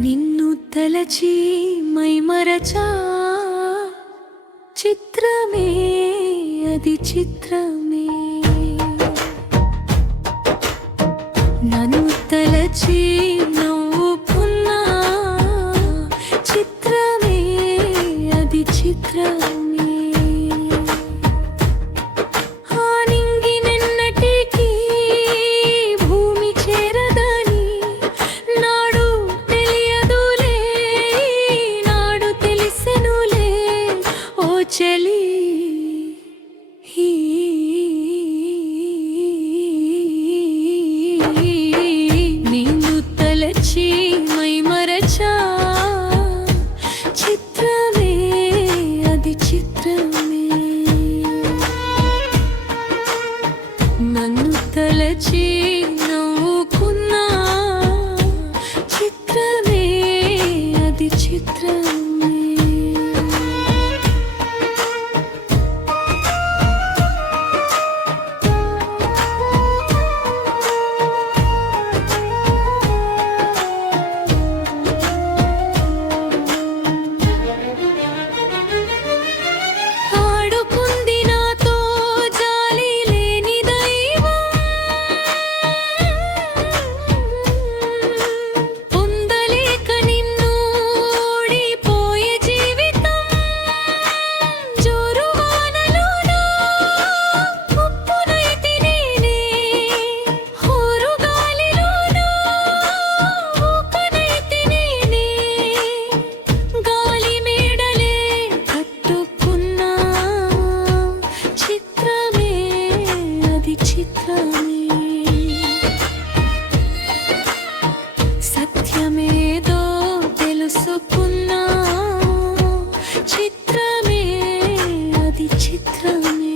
నిన్ను తలచి మైమరచా చిత్రమే అది చిత్రమే నన్ను తలచి నవ్వుకున్నా చిత్రమే అది చిత్రమే చలి నిన్ను తలచి మైమరచా చిత్రమే అది చిత్రమే నన్ను తలచి నవ్వుకున్నా చిత్రమే అది చిత్రమే సత్యమేదో తెలుసుకున్నా చిత్రమే అది చిత్రమే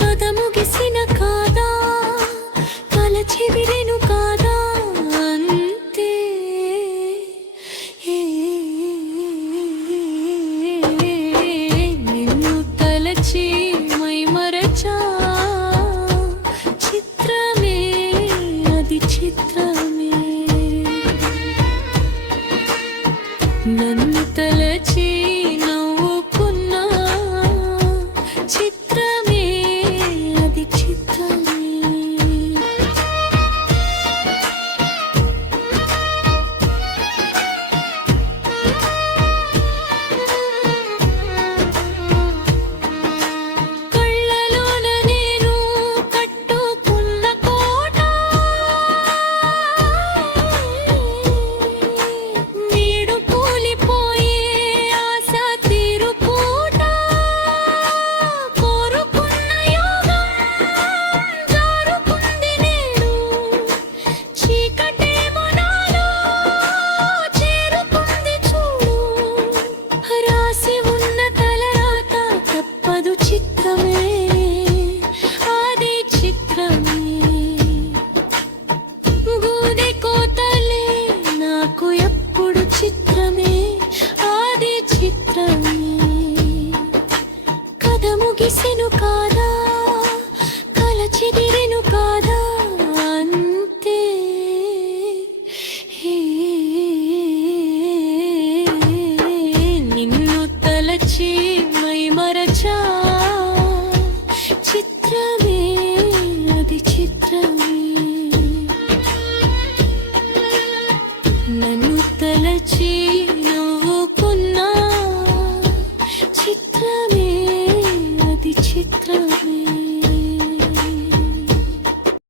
కథ ముగిసిన కాదా కల చెవిరెను కాదా అంతే నిన్ను తలచి మైమరచా చిత్రమే నన్ను తలచి నవ్వుకున్నా చిత్రమే అది చిత్రమే కళ్ళలోన నేను కట్టుకున్న కోట నీడు కూలిపోయే ఆశ తీరుపూట కోరుకున్న యోగం జారుకుంది నేడు చీకటేమో నాలో చేరుకుంది చూడు రాసి ఉన్న తలరాత తప్పదు చిత్రమే అది చిత్రమే గూదె కోతలే నాకు ఎప్పుడు చిత్రమే అది చిత్రమే కథ ముగిసెను కాదా కల చెదిరెను కాదా అంతే నిన్ను తలచి